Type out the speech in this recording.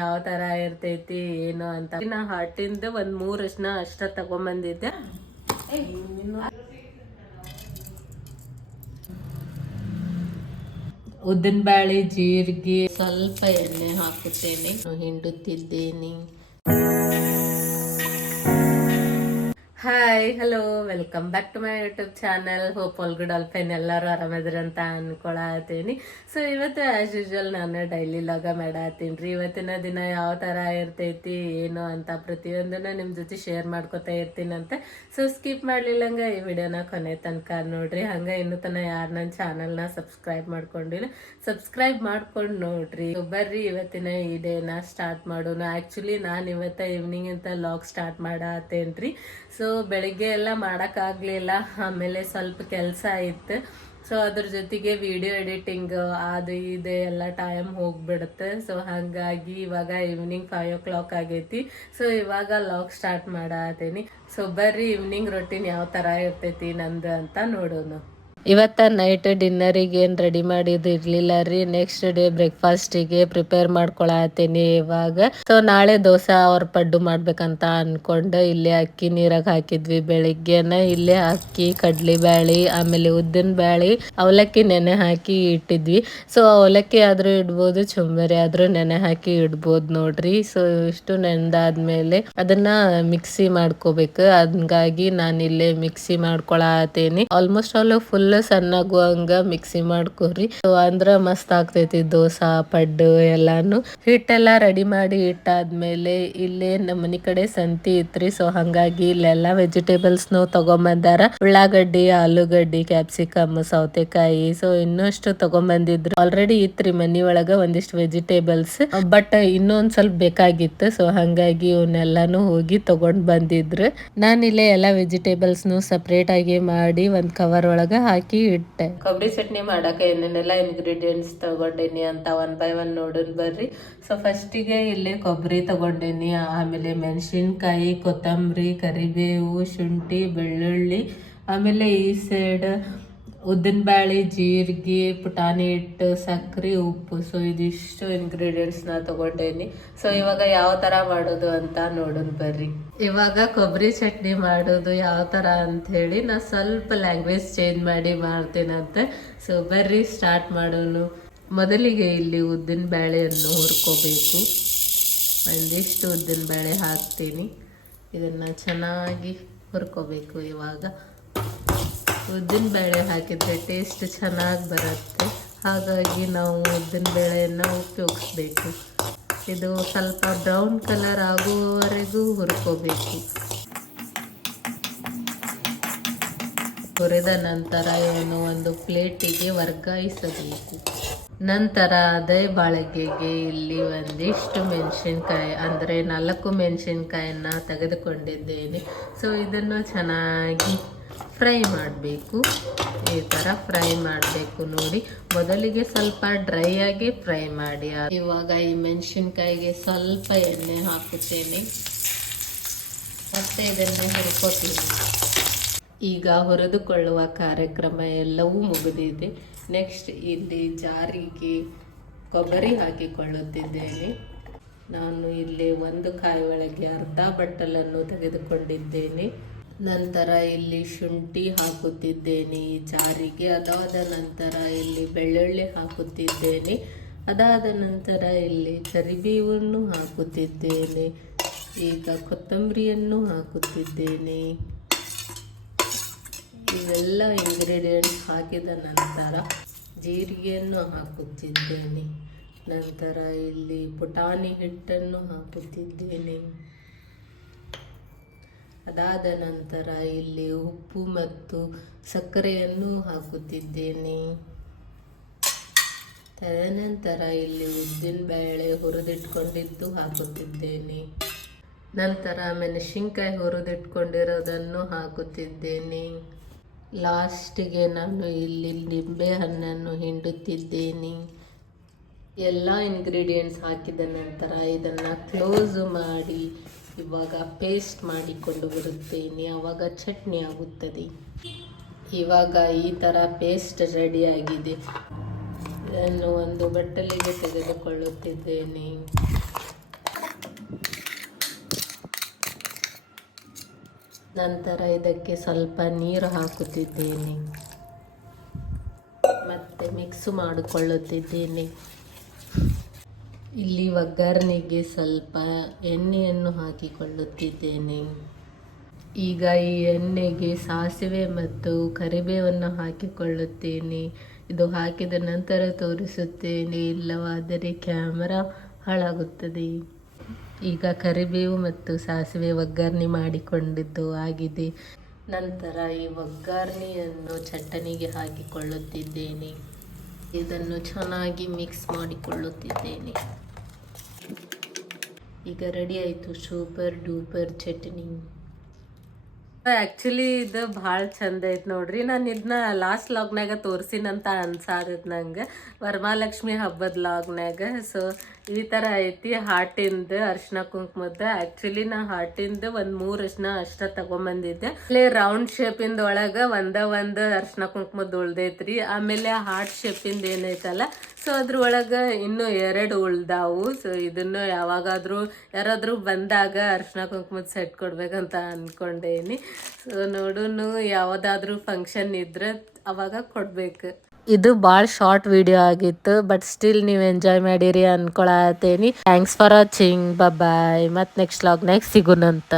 ಯಾವ ತರ ಇರ್ತೈತಿ ಏನು ಅಂತ. ನಾ ಹಾಟಿಂದ ಒಂದ್ 3 ಅಷ್ಟ ತಗೊಂಬಂದಿದ್ದೆ. ಉದ್ದಿನ ಬ್ಯಾಳಿ, ಜೀರಿಗೆ, ಸ್ವಲ್ಪ ಎಣ್ಣೆ ಹಾಕುತ್ತೇನೆ. ಹಿಂಡುತ್ತಿದ್ದೇನೆ. Hi, hello, welcome back to my YouTube channel. Hope all good, all fine, ಎಲ್ಲರೂ ಆರಾಮದ್ರಿ ಅಂತ ಅನ್ಕೊಳತೀನಿ. ಸೊ ಇವತ್ತು ಆಸ್ ಯೂಶುವಲ್ ನಾನು ಡೈಲಿ ಲಾಗ ಮಾಡತ್ತೀನಿ ರೀ. ಇವತ್ತಿನ ದಿನ ಯಾವ ತರ ಇರ್ತೈತಿ ಏನು ಅಂತ ಪ್ರತಿಯೊಂದನ್ನ ನಿಮ್ ಜೊತೆ ಶೇರ್ ಮಾಡ್ಕೊತಾ ಇರ್ತೀನಂತೆ. ಸೊ ಸ್ಕಿಪ್ ಮಾಡ್ಲಿಲ್ಲಂಗ ಈ ವಿಡಿಯೋನ ಕೊನೆ ತನಕ ನೋಡ್ರಿ. ಹಂಗ ಇನ್ನು ತನ ಯಾರು ನನ್ನ ಚಾನಲ್ನ ಸಬ್ಸ್ಕ್ರೈಬ್ ಮಾಡ್ಕೊಂಡಿಲ್ಲ, ಸಬ್ಸ್ಕ್ರೈಬ್ ಮಾಡ್ಕೊಂಡು ನೋಡ್ರಿ. ಬರ್ರಿ ಇವತ್ತಿನ ಈ ಡೇನ ಸ್ಟಾರ್ಟ್ ಮಾಡೋಣ. ಆಕ್ಚುಲಿ ನಾನು ಇವತ್ತ ಈವ್ನಿಂಗ್ ಅಂತ ಲಾಗ್ ಸ್ಟಾರ್ಟ್ ಮಾಡತ್ತೇನ್ರಿ. ಸೊ ಬೆಳಿಗ್ಗೆ ಎಲ್ಲ ಮಾಡೋಕ್ಕಾಗಲಿಲ್ಲ, ಆಮೇಲೆ ಸ್ವಲ್ಪ ಕೆಲಸ ಇತ್ತು. ಸೊ ಅದ್ರ ಜೊತೆಗೆ ವಿಡಿಯೋ ಎಡಿಟಿಂಗ್ ಅದು ಇದು ಎಲ್ಲ ಟೈಮ್ ಹೋಗ್ಬಿಡುತ್ತೆ. ಸೊ ಹಾಗಾಗಿ ಇವಾಗ ಈವ್ನಿಂಗ್ 5 o'clock ಆಗೈತಿ. ಸೊ ಇವಾಗ ಲಾಗ್ ಸ್ಟಾರ್ಟ್ ಮಾಡತ್ತೀನಿ. ಸೊ ಬರ್ರಿ ಈವ್ನಿಂಗ್ ರೊಟೀನ್ ಯಾವ ಥರ ಇರ್ತೈತಿ ನಂದು ಅಂತ ನೋಡೋಣ. ಇವತ್ತ ನೈಟ್ ಡಿನ್ನರಿಗೆ ಏನು ರೆಡಿ ಮಾಡಿದ್ದು ಇರ್ಲಿಲ್ಲ ರೀ. ನೆಕ್ಸ್ಟ್ ಡೇ ಬ್ರೇಕ್ಫಾಸ್ಟಿಗೆ ಪ್ರಿಪೇರ್ ಮಾಡ್ಕೊಳತೀನಿ ಇವಾಗ. ಸೊ ನಾಳೆ ದೋಸೆ ಅವ್ರ ಪಡ್ಡು ಮಾಡ್ಬೇಕಂತ ಅನ್ಕೊಂಡು ಇಲ್ಲೇ ಅಕ್ಕಿ ನೀರಾಗ ಹಾಕಿದ್ವಿ ಬೆಳಿಗ್ಗೆನ. ಇಲ್ಲೇ ಅಕ್ಕಿ, ಕಡ್ಲಿ ಬ್ಯಾಳಿ, ಆಮೇಲೆ ಉದ್ದಿನ ಬ್ಯಾಳಿ, ಅವಲಕ್ಕಿ ನೆನೆ ಹಾಕಿ ಇಟ್ಟಿದ್ವಿ. ಸೊ ಅವಲಕ್ಕಿ ಆದ್ರೂ ಇಡ್ಬೋದು, ಚುಮ್ಮರಿ ಆದ್ರೂ ನೆನೆ ಹಾಕಿ ಇಡ್ಬೋದು ನೋಡ್ರಿ. ಸೊ ಇಷ್ಟು ನೆಂದಾದ್ಮೇಲೆ ಅದನ್ನ ಮಿಕ್ಸಿ ಮಾಡ್ಕೋಬೇಕು. ಹಂಗಾಗಿ ನಾನು ಇಲ್ಲೇ ಮಿಕ್ಸಿ ಮಾಡ್ಕೊಳತೀನಿ. ಆಲ್ಮೋಸ್ಟ್ ಆಲ್ ಫುಲ್ ಸಣ್ಣಗುವಂಗ ಮಿಕ್ಸಿ ಮಾಡ್ಕೊರಿ. ಅಂದ್ರ ಮಸ್ತ್ ಆಗ್ತೈತಿ ದೋಸಾ ಪಡ್ಡು ಎಲ್ಲಾನು. ಹಿಟ್ಟೆಲ್ಲಾ ರೆಡಿ ಮಾಡಿ ಇಟ್ಟಾದ್ಮೇಲೆ ಇಲ್ಲೇ ನಮ್ಮ ಮನಿ ಕಡೆ ಸಂತಿ ಇತ್ರಿ. ಸೊ ಹಂಗಾಗಿ ಇಲ್ಲೆಲ್ಲಾ ವೆಜಿಟೇಬಲ್ಸ್ ತಗೊಂಬಂದಾರ. ಉಳ್ಳಾಗಡ್ಡಿ, ಆಲೂಗಡ್ಡಿ, ಕ್ಯಾಪ್ಸಿಕಮ್, ಸೌತೆಕಾಯಿ. ಸೊ ಇನ್ನಷ್ಟು ತಗೊಂಬಂದಿದ್ರು. ಆಲ್ರೆಡಿ ಇತ್ರಿ ಮನಿ ಒಳಗ ಒಂದಿಷ್ಟು ವೆಜಿಟೇಬಲ್ಸ್, ಬಟ್ ಇನ್ನೊಂದ್ ಸ್ವಲ್ಪ ಬೇಕಾಗಿತ್ತು. ಸೊ ಹಂಗಾಗಿ ಇವನ್ನೆಲ್ಲಾನು ಹೋಗಿ ತಗೊಂಡ್ ಬಂದಿದ್ರು. ನಾನಿಲ್ಲೇ ಎಲ್ಲಾ ವೆಜಿಟೇಬಲ್ಸ್ ಸಪರೇಟ್ ಆಗಿ ಮಾಡಿ ಒಂದ್ ಕವರ್ ಒಳಗ ಹಾಕಿ ಇಟ್ಟೆ. ಕೊಬ್ಬರಿ ಚಟ್ನಿ ಮಾಡಕ ಏನೇನೆಲ್ಲ ಇಂಗ್ರೀಡಿಯೆಂಟ್ಸ್ ತಗೊಂಡೇನಿ ಅಂತ 1 by 1 ನೋಡೋಣ ಬರ್ರಿ. ಸೊ ಫಸ್ಟಿಗೆ ಇಲ್ಲಿ ಕೊಬ್ಬರಿ ತಗೊಂಡೇನಿ, ಆಮೇಲೆ ಮೆಣಸಿನ್ಕಾಯಿ, ಕೊತ್ತಂಬರಿ, ಕರಿಬೇವು, ಶುಂಠಿ, ಬೆಳ್ಳುಳ್ಳಿ, ಆಮೇಲೆ ಈ ಸೈಡ್ ಉದ್ದಿನ ಬ್ಯಾಳಿ, ಜೀರಿಗೆ, ಪುಟಾಣಿ ಹಿಟ್ಟು, ಸಕ್ಕರೆ, ಉಪ್ಪು. ಸೊ ಇದಿಷ್ಟು ಇಂಗ್ರೀಡಿಯೆಂಟ್ಸ್ ನಾ ತಗೊಂಡೇನಿ. ಸೊ ಇವಾಗ ಯಾವ ತರ ಮಾಡೋದು ಅಂತ ನೋಡೋಣ ಬರ್ರಿ. ಇವಾಗ ಕೊಬ್ಬರಿ ಚಟ್ನಿ ಮಾಡೋದು ಯಾವ ತರ ಅಂತ ಹೇಳಿ ನಾ ಸ್ವಲ್ಪ ಲ್ಯಾಂಗ್ವೇಜ್ ಚೇಂಜ್ ಮಾಡಿ ಮಾಡ್ತೇನಂತೆ. ಸೊ ಬರ್ರಿ ಸ್ಟಾರ್ಟ್ ಮಾಡೋಣ. ಮೊದಲಿಗೆ ಇಲ್ಲಿ ಉದ್ದಿನ ಬೇಳೆಯನ್ನು ಹುರ್ಕೋಬೇಕು. ಒಂದಿಷ್ಟು ಉದ್ದಿನ ಬೇಳೆ ಹಾಕ್ತೀನಿ. ಇದನ್ನ ಚೆನ್ನಾಗಿ ಹುರ್ಕೋಬೇಕು. ಇವಾಗ ಉದ್ದಿನ ಬೇಳೆ ಹಾಕಿದ್ರೆ ಟೇಸ್ಟ್ ಚೆನ್ನಾಗಿ ಬರುತ್ತೆ. ಹಾಗಾಗಿ ನಾವು ಉದ್ದಿನ ಬೇಳೆಯನ್ನು ಉಪಯೋಗಿಸ್ಬೇಕು. ಇದು ಸ್ವಲ್ಪ ಬ್ರೌನ್ ಕಲರ್ ಆಗುವವರೆಗೂ ಹುರ್ಕೋಬೇಕು. ಹುರಿದ ನಂತರ ಇವನು ಒಂದು ಪ್ಲೇಟಿಗೆ ವರ್ಗಾಯಿಸಬೇಕು. ನಂತರ ಅದೇ ಬಾಳಿಗೆಗೆ ಇಲ್ಲಿ ಒಂದಿಷ್ಟು ಮೆಣಸಿನ್ಕಾಯಿ, ಅಂದರೆ 4 ಮೆಣಸಿನ್ಕಾಯನ್ನ ತೆಗೆದುಕೊಂಡಿದ್ದೇನೆ. ಸೊ ಇದನ್ನು ಚೆನ್ನಾಗಿ ಫ್ರೈ ಮಾಡಬೇಕು. ಈ ಥರ ಫ್ರೈ ಮಾಡಬೇಕು ನೋಡಿ. ಮೊದಲಿಗೆ ಸ್ವಲ್ಪ ಡ್ರೈ ಆಗಿ ಫ್ರೈ ಮಾಡಿ. ಇವಾಗ ಈ ಮೆಣಸಿನ್ಕಾಯಿಗೆ ಸ್ವಲ್ಪ ಎಣ್ಣೆ ಹಾಕುತ್ತೇನೆ, ಮತ್ತೆ ಇದನ್ನೇ ಹುರ್ಕೋತೀನಿ. ಈಗ ಹುರಿದುಕೊಳ್ಳುವ ಕಾರ್ಯಕ್ರಮ ಎಲ್ಲವೂ ಮುಗಿದಿದೆ. ನೆಕ್ಸ್ಟ್ ಇಲ್ಲಿ ಜಾರಿಗೆ ಕೊಬ್ಬರಿ ಹಾಕಿಕೊಳ್ಳುತ್ತಿದ್ದೇನೆ. ನಾನು ಇಲ್ಲಿ 1 ಕಾಯಿ ಒಳಗೆ ಅರ್ಧ ಬಟ್ಟಲನ್ನು ತೆಗೆದುಕೊಂಡಿದ್ದೇನೆ. ನಂತರ ಇಲ್ಲಿ ಶುಂಠಿ ಹಾಕುತ್ತಿದ್ದೇನೆ ಈ ಜಾರಿಗೆ. ಅದಾದ ನಂತರ ಇಲ್ಲಿ ಬೆಳ್ಳುಳ್ಳಿ ಹಾಕುತ್ತಿದ್ದೇನೆ. ಅದಾದ ನಂತರ ಇಲ್ಲಿ ಕರಿಬೇವನ್ನು ಹಾಕುತ್ತಿದ್ದೇನೆ. ಈಗ ಕೊತ್ತಂಬರಿಯನ್ನು ಹಾಕುತ್ತಿದ್ದೇನೆ. ಇವೆಲ್ಲ ಇಂಗ್ರೀಡಿಯೆಂಟ್ಸ್ ಹಾಕಿದ ನಂತರ ಜೀರಿಗೆಯನ್ನು ಹಾಕುತ್ತಿದ್ದೇನೆ. ನಂತರ ಇಲ್ಲಿ ಪುಟಾಣಿ ಹಿಟ್ಟನ್ನು ಹಾಕುತ್ತಿದ್ದೇನೆ. ಅದಾದ ನಂತರ ಇಲ್ಲಿ ಉಪ್ಪು ಮತ್ತು ಸಕ್ಕರೆಯನ್ನು ಹಾಕುತ್ತಿದ್ದೇನೆ. ತದನಂತರ ಇಲ್ಲಿ ಉದ್ದಿನ ಬೇಳೆ ಹುರಿದಿಟ್ಕೊಂಡಿದ್ದು ಹಾಕುತ್ತಿದ್ದೇನೆ. ನಂತರ ಮೆಣಸಿನ್ಕಾಯಿ ಹುರಿದಿಟ್ಕೊಂಡಿರೋದನ್ನು ಹಾಕುತ್ತಿದ್ದೇನೆ. ಲಾಸ್ಟಿಗೆ ನಾನು ಇಲ್ಲಿ ನಿಂಬೆ ಹಣ್ಣನ್ನು ಹಿಂಡುತ್ತಿದ್ದೇನೆ. ಎಲ್ಲ ಇಂಗ್ರೀಡಿಯೆಂಟ್ಸ್ ಹಾಕಿದ ನಂತರ ಇದನ್ನು ಕ್ಲೋಸ್ ಮಾಡಿ ಇವಾಗ ಪೇಸ್ಟ್ ಮಾಡಿಕೊಂಡು ಬರುತ್ತೇನೆ. ಆವಾಗ ಚಟ್ನಿ ಆಗುತ್ತದೆ. ಇವಾಗ ಈ ಥರ ಪೇಸ್ಟ್ ರೆಡಿಯಾಗಿದೆ. ಇದನ್ನು ಒಂದು ಬಟ್ಟಲಿಗೆ ತೆಗೆದುಕೊಳ್ಳುತ್ತಿದ್ದೇನೆ. ನಂತರ ಇದಕ್ಕೆ ಸ್ವಲ್ಪ ನೀರು ಹಾಕುತ್ತಿದ್ದೇನೆ ಮತ್ತು ಮಿಕ್ಸ್ ಮಾಡಿಕೊಳ್ಳುತ್ತಿದ್ದೇನೆ. ಇಲ್ಲಿ ಒಗ್ಗರಣೆಗೆ ಸ್ವಲ್ಪ ಎಣ್ಣೆಯನ್ನು ಹಾಕಿಕೊಳ್ಳುತ್ತಿದ್ದೇನೆ. ಈಗ ಈ ಎಣ್ಣೆಗೆ ಸಾಸಿವೆ ಮತ್ತು ಕರಿಬೇವನ್ನು ಹಾಕಿಕೊಳ್ಳುತ್ತೇನೆ. ಇದು ಹಾಕಿದ ನಂತರ ತೋರಿಸುತ್ತೇನೆ, ಇಲ್ಲವಾದರೆ ಕ್ಯಾಮರಾ ಹಾಳಾಗುತ್ತದೆ. ಈಗ ಕರಿಬೇವು ಮತ್ತು ಸಾಸಿವೆ ಒಗ್ಗರಣೆ ಮಾಡಿಕೊಂಡಿದ್ದು ಆಗಿದೆ. ನಂತರ ಈ ಒಗ್ಗರಣೆಯನ್ನು ಚಟ್ಟಣಿಗೆ ಹಾಕಿಕೊಳ್ಳುತ್ತಿದ್ದೇನೆ. ಇದನ್ನು ಚೆನ್ನಾಗಿ ಮಿಕ್ಸ್ ಮಾಡಿಕೊಳ್ಳುತ್ತಿದ್ದೇನೆ. ಈಗ ರೆಡಿ ಆಯಿತು ಸೂಪರ್ ಡೂಪರ್ ಚಟ್ನಿ. ಆ್ಯಕ್ಚುಲಿ ಇದು ಭಾಳ ಚಂದ ಐತೆ ನೋಡ್ರಿ. ನಾನು ಇದನ್ನ ಲಾಸ್ಟ್ ಲಾಗ್ನಾಗ ತೋರಿಸಿನಂತ ಅನ್ಸಾದೈತೆ ನಂಗೆ, ವರಮಹಾಲಕ್ಷ್ಮಿ ಹಬ್ಬದ ಲಾಗ್ನಾಗ. ಸೊ ಈ ಥರ ಐತಿ ಹಾರ್ಟಿಂದ ಅರ್ಶಿನ ಕುಂಕುಮದ. ಆ್ಯಕ್ಚುಲಿ ನಾ ಹಾರ್ಟಿಂದ ಒಂದು 3 ಅರ್ಶಿನ ಅಷ್ಟ ತಗೊಂಬಂದಿದ್ದೆ. ಅಲ್ಲಿ ರೌಂಡ್ ಶೇಪಿಂದ ಒಳಗೆ ಒಂದು ಅರ್ಶಿನ ಕುಂಕುಮದ ಉಳ್ದೈತ್ರಿ. ಆಮೇಲೆ ಹಾರ್ಟ್ ಶೇಪಿಂದ ಏನೈತಲ್ಲ, ಸೊ ಅದ್ರೊಳಗೆ ಇನ್ನೂ 2 ಉಳ್ದಾವು. ಸೊ ಇದನ್ನು ಯಾರಾದರೂ ಬಂದಾಗ ಅರ್ಶಿನ ಕುಂಕುಮದ ಸೆಟ್ ಕೊಡ್ಬೇಕಂತ ಅಂದ್ಕೊಂಡೇನಿ. ಸೊ ನೋಡುನು, ಯಾವುದಾದ್ರೂ ಫಂಕ್ಷನ್ ಇದ್ರೆ ಅವಾಗ ಕೊಡ್ಬೇಕು. ಇದು ಭಾಳ ಶಾರ್ಟ್ ವಿಡಿಯೋ ಆಗಿತ್ತು, ಬಟ್ ಸ್ಟಿಲ್ ನೀವು ಎಂಜಾಯ್ ಮಾಡಿರಿ ಅನ್ಕೊಳತೇನಿ. Thanks for watching. ಬಾಯ್. ಮತ್ತು ನೆಕ್ಸ್ಟ್ ಲಾಗ್ನಾಗ ಸಿಗೋಣಂತ.